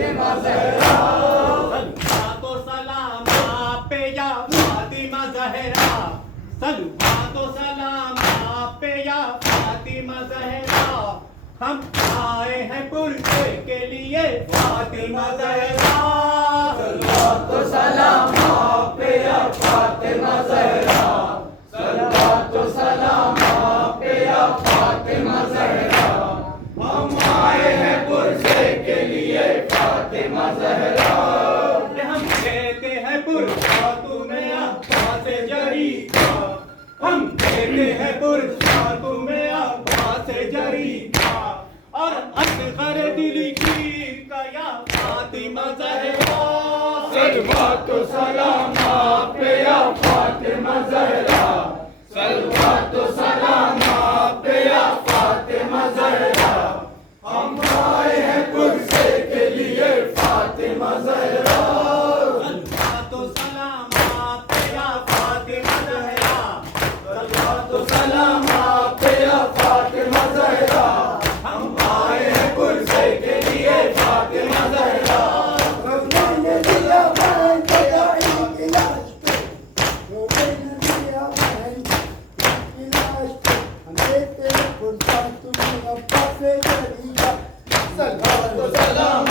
फातिमा ज़हरा। सलवातो सलाम आप पे या फातिमा ज़हरा, सलवातो सलाम आप पे या फातिमा ज़हरा। हम आए हैं पुरसे के लिए फातिमा ज़हरा। सलवातो सलाम आप पे या फातिमा ज़हरा, सलवातो सलाम आप पे या फातिमा ज़हरा। हम आए हैं पुरसे के लिए फातिमा ज़हरा। हम कहते हैं पुरसा तुम्हें अब्बास जरी का, हम कहते हैं पुरसा तुम्हें अब्बास जरी का, और असगर दिलगीर का या फातिमा ज़हरा। सलवातो सलाम आप पे या फातिमा ज़हरा, सलवातो सलाम आप पे या फातिमा ज़हरा। हम आए हैं पुरसे के लिए फातिमा ज़हरा। सलवातो सलाम आप पे या फातिमा ज़हरा, सलवातो सलाम आप पे या फातिमा ज़हरा। हम आए हैं पुरसे के लिए फातिमा ज़हरा। मैंने दिया बहन तेरा इलाज पे, वो मैंने दिया बहन इलाज पे, हम देते हैं पुरसा तुम्हें अब्बास जरिया। सलवातो सलाम